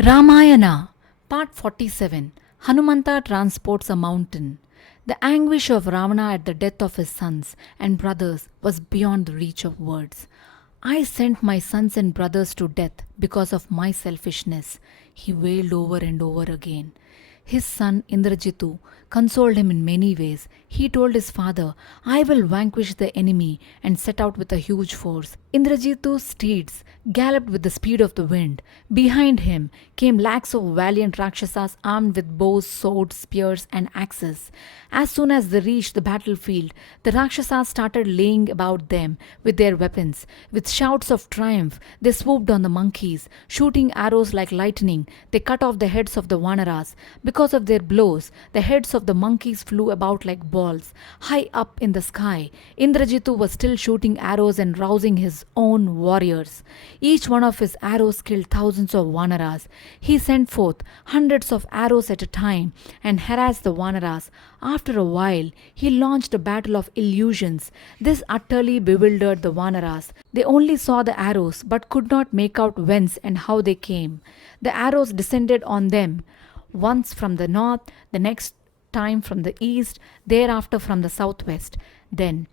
Ramayana, Part 47. Hanumanta transports a mountain. The anguish of Ravana at the death of his sons and brothers was beyond the reach of words. I sent my sons and brothers to death because of my selfishness, he wailed over and over again. His son Indrajitu consoled him in many ways. He told his father, I will vanquish the enemy and set out with a huge force. Indrajitu's steeds galloped with the speed of the wind. Behind him came lakhs of valiant Rakshasas armed with bows, swords, spears, and axes. As soon as they reached the battlefield, the Rakshasas started laying about them with their weapons. With shouts of triumph, they swooped on the monkeys. Shooting arrows like lightning, they cut off the heads of the Vanaras. Because of their blows, the heads of the monkeys flew about like balls. High up in the sky, Indrajitu was still shooting arrows and rousing his own warriors. Each one of his arrows killed thousands of Vanaras. He sent forth hundreds of arrows at a time and harassed the Vanaras. After a while, he launched a battle of illusions. This utterly bewildered the Vanaras. They only saw the arrows but could not make out whence and how they came. The arrows descended on them, once from the north, the next time from the east, thereafter from the southwest. Then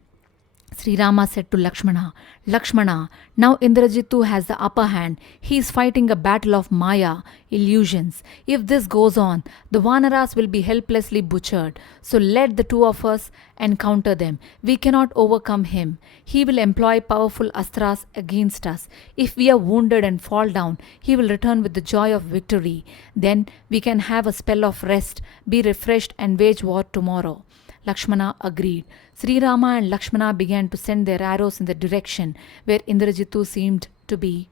Sri Rama said to Lakshmana, Lakshmana, now Indrajitu has the upper hand. He is fighting a battle of Maya, illusions. If this goes on, the Vanaras will be helplessly butchered. So let the two of us encounter them. We cannot overcome him. He will employ powerful astras against us. If we are wounded and fall down, he will return with the joy of victory. Then we can have a spell of rest, be refreshed, and wage war tomorrow. Lakshmana agreed. Sri Rama and Lakshmana began to send their arrows in the direction where Indrajitu seemed to be.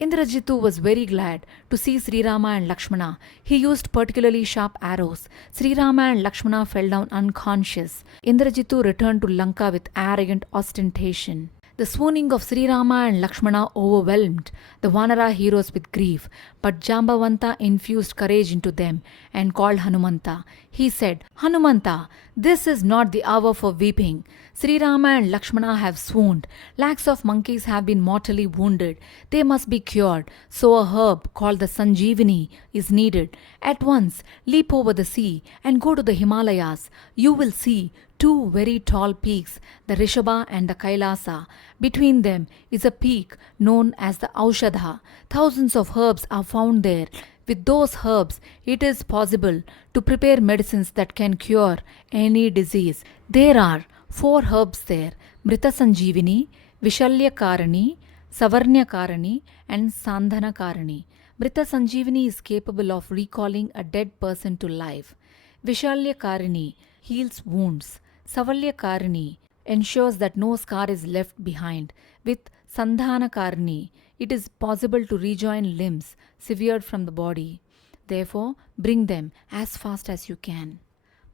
Indrajitu was very glad to see Sri Rama and Lakshmana. He used particularly sharp arrows. Sri Rama and Lakshmana fell down unconscious. Indrajitu returned to Lanka with arrogant ostentation. The swooning of Sri Rama and Lakshmana overwhelmed the Vanara heroes with grief, but Jambavanta infused courage into them and called Hanumanta. He said, Hanumanta, this is not the hour for weeping. Sri Rama and Lakshmana have swooned. Lakhs of monkeys have been mortally wounded. They must be cured. So a herb called the Sanjeevani is needed. At once, leap over the sea and go to the Himalayas. You will see two very tall peaks, the Rishabha and the Kailasa. Between them is a peak known as the Aushadha. Thousands of herbs are found there. With those herbs, it is possible to prepare medicines that can cure any disease. There are 4 herbs there: Mrita Sanjeevani, Vishalyakarani, Savarnyakarani, and Sandhanakarani. Mrita Sanjeevani is capable of recalling a dead person to life. Vishalyakarani heals wounds. Savalyakarani ensures that no scar is left behind. With Sandhanakarani, it is possible to rejoin limbs severed from the body. Therefore, bring them as fast as you can.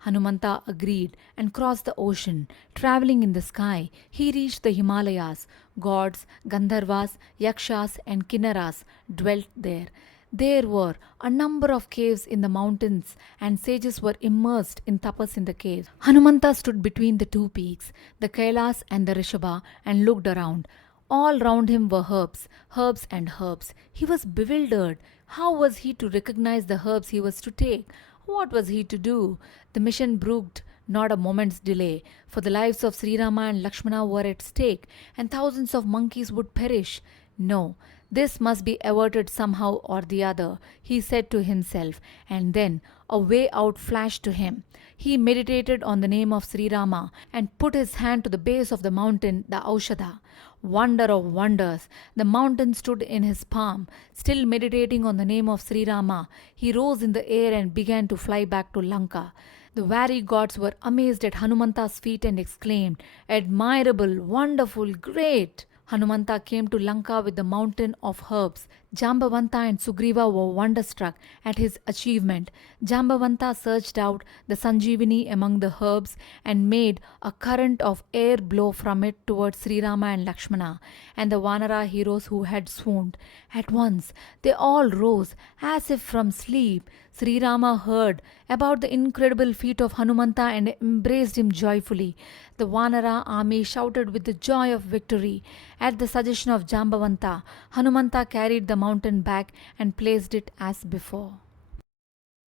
Hanumanta agreed and crossed the ocean. Traveling in the sky, he reached the Himalayas. Gods, Gandharvas, Yakshas, and Kinnaras dwelt there. There were a number of caves in the mountains, and sages were immersed in tapas in the caves. Hanumanta stood between the 2 peaks, the Kailas and the Rishabha, and looked around. All round him were herbs, herbs and herbs. He was bewildered. How was he to recognize the herbs he was to take? What was he to do? The mission brooked not a moment's delay, for the lives of Sri Rama and Lakshmana were at stake, and thousands of monkeys would perish. No, this must be averted somehow or the other, he said to himself, and then a way out flashed to him. He meditated on the name of Sri Rama and put his hand to the base of the mountain, the Aushadha. Wonder of wonders! The mountain stood in his palm. Still meditating on the name of Sri Rama, he rose in the air and began to fly back to Lanka. The very gods were amazed at Hanumanta's feat and exclaimed, Admirable, wonderful, great! Hanumanta came to Lanka with the mountain of herbs. Jambavanta and Sugriva were wonderstruck at his achievement. Jambavanta searched out the Sanjeevani among the herbs and made a current of air blow from it towards Sri Rama and Lakshmana and the Vanara heroes who had swooned. At once they all rose as if from sleep. Sri Rama heard about the incredible feat of Hanumanta and embraced him joyfully. The Vanara army shouted with the joy of victory. At the suggestion of Jambavanta, Hanumanta carried the mountain back and placed it as before.